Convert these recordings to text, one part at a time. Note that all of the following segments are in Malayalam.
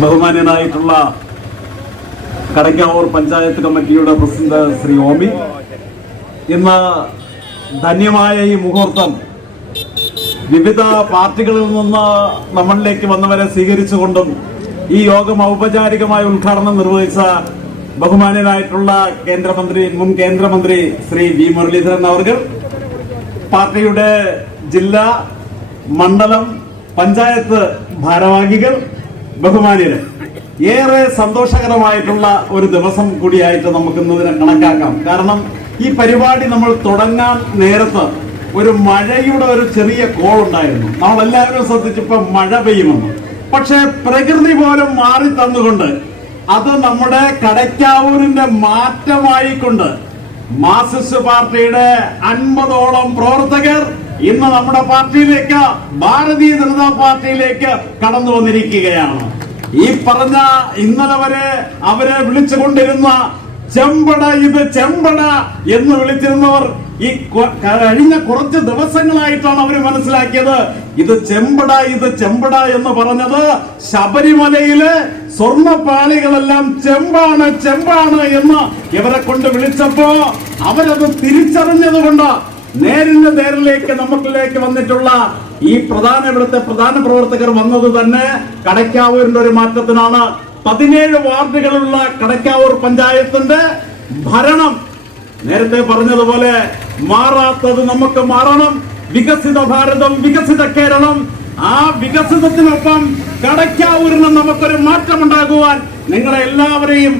ബഹുമാന്യനായിട്ടുള്ള കടയ്ക്കാവൂർ പഞ്ചായത്ത് കമ്മിറ്റിയുടെ പ്രസിഡന്റ് ശ്രീ ഓമി. ഇന്ന് ധന്യമായ ഈ മുഹൂർത്തം വിവിധ പാർട്ടികളിൽ നിന്ന് നമ്മളിലേക്ക് വന്നവരെ സ്വീകരിച്ചുകൊണ്ടും ഈ യോഗം ഔപചാരികമായി ഉദ്ഘാടനം നിർവഹിച്ച ബഹുമാന്യനായിട്ടുള്ള കേന്ദ്രമന്ത്രി മുൻ കേന്ദ്രമന്ത്രി ശ്രീ വി മുരളീധരൻ അവർ പാർട്ടിയുടെ ജില്ല മണ്ഡലം പഞ്ചായത്ത് ഭാരവാഹികൾ ബഹുമാന്യര് ഏറെ സന്തോഷകരമായിട്ടുള്ള ഒരു ദിവസം കൂടിയായിട്ട് നമുക്ക് ഇന്നതിനെ കണക്കാക്കാം. കാരണം ഈ പരിപാടി നമ്മൾ തുടങ്ങാൻ നേരത്ത് ഒരു മഴയുടെ ഒരു ചെറിയ കോൾ ഉണ്ടായിരുന്നു. നമ്മൾ എല്ലാവരും ശ്രദ്ധിച്ചപ്പോ മഴ പെയ്യുമെന്ന്. പക്ഷെ പ്രകൃതി പോലും മാറി തന്നുകൊണ്ട് അത് നമ്മുടെ കടയ്ക്കാവൂരിന്റെ മാറ്റമായിക്കൊണ്ട് മാർക്സിസ്റ്റ് പാർട്ടിയുടെ അൻപതോളം പ്രവർത്തകർ ഇന്ന് നമ്മുടെ പാർട്ടിയിലേക്ക് ഭാരതീയ ജനതാ പാർട്ടിയിലേക്ക് കടന്നു വന്നിരിക്കുകയാണ്. ഈ പറഞ്ഞ ഇന്നലെ വരെ അവരെ വിളിച്ചുകൊണ്ടിരുന്ന ചെമ്പട ഇത് ചെമ്പട എന്ന് വിളിച്ചിരുന്നവർ ഈ കഴിഞ്ഞ കുറച്ച് ദിവസങ്ങളായിട്ടാണ് അവർ മനസ്സിലാക്കിയത്. ഇത് ചെമ്പട ഇത് ചെമ്പട എന്ന് പറഞ്ഞത് ശബരിമലയിലെ സ്വർണപ്പാളികളെല്ലാം ചെമ്പാണ് ചെമ്പാണ് എന്ന് ഇവരെ കൊണ്ട് വിളിച്ചപ്പോ അവരത് തിരിച്ചറിഞ്ഞത് കൊണ്ട് നേരിന്റെ നേരിലേക്ക് നമുക്കിലേക്ക് വന്നിട്ടുള്ള ഈ പ്രധാന ഇവിടുത്തെ പ്രധാന പ്രവർത്തകർ വന്നത് തന്നെ കടയ്ക്കാവൂരിന്റെ ഒരു മാറ്റത്തിനാണ്. പതിനേഴ് വാർഡുകളുള്ള കടയ്ക്കാവൂർ പഞ്ചായത്തിന്റെ ഭരണം. നേരത്തെ പറഞ്ഞതുപോലെ മാറാത്തത് നമുക്ക് മാറണം. വികസിത ഭാരതം വികസിത കേരളം. ആ വികസിതത്തിനൊപ്പം കടയ്ക്കാവൂരിന് നമുക്കൊരു മാറ്റം ഉണ്ടാകുവാൻ നിങ്ങളെ എല്ലാവരെയും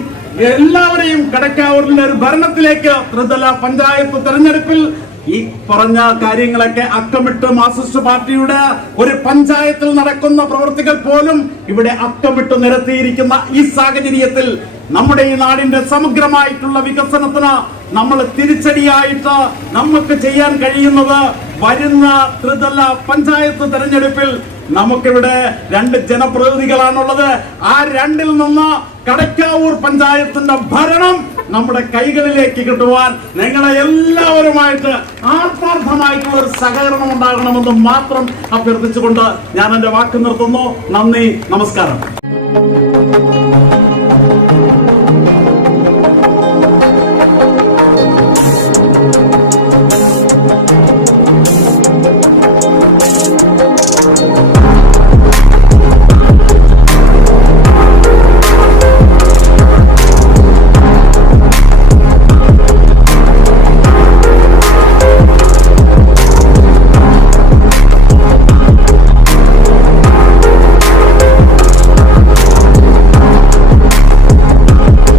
എല്ലാവരെയും കടയ്ക്കാവൂരിന്റെ ഒരു ഭരണത്തിലേക്ക് ത്രിതല പഞ്ചായത്ത് തെരഞ്ഞെടുപ്പിൽ ഈ പറഞ്ഞ കാര്യങ്ങളൊക്കെ അക്കമിട്ട് മാർക്സിസ്റ്റ് പാർട്ടിയുടെ ഒരു പഞ്ചായത്തിൽ നടക്കുന്ന പ്രവൃത്തികൾ പോലും ഇവിടെ അക്കമിട്ട് നിരത്തിയിരിക്കുന്ന ഈ സാഹചര്യത്തിൽ നമ്മുടെ ഈ നാടിന്റെ സമഗ്രമായിട്ടുള്ള വികസനത്തിന് നമ്മൾ തിരിച്ചടിയായിട്ട് നമുക്ക് ചെയ്യാൻ കഴിയുന്നത് വരുന്ന ത്രിതല പഞ്ചായത്ത് തെരഞ്ഞെടുപ്പിൽ നമുക്കിവിടെ രണ്ട് ജനപ്രതിനിധികളാണുള്ളത്. ആ രണ്ടിൽ നിന്ന് കടക്കാവൂർ പഞ്ചായത്തിന്റെ ഭരണം നമ്മുടെ കൈകളിലേക്ക് കിട്ടുവാൻ നിങ്ങളെ എല്ലാവരുമായിട്ട് ആത്മാർത്ഥമായിട്ടുള്ള ഒരു സഹകരണം ഉണ്ടാകണമെന്ന് മാത്രം അഭ്യർത്ഥിച്ചുകൊണ്ട് ഞാൻ എന്റെ വാക്ക് നിർത്തുന്നു. നന്ദി നമസ്കാരം.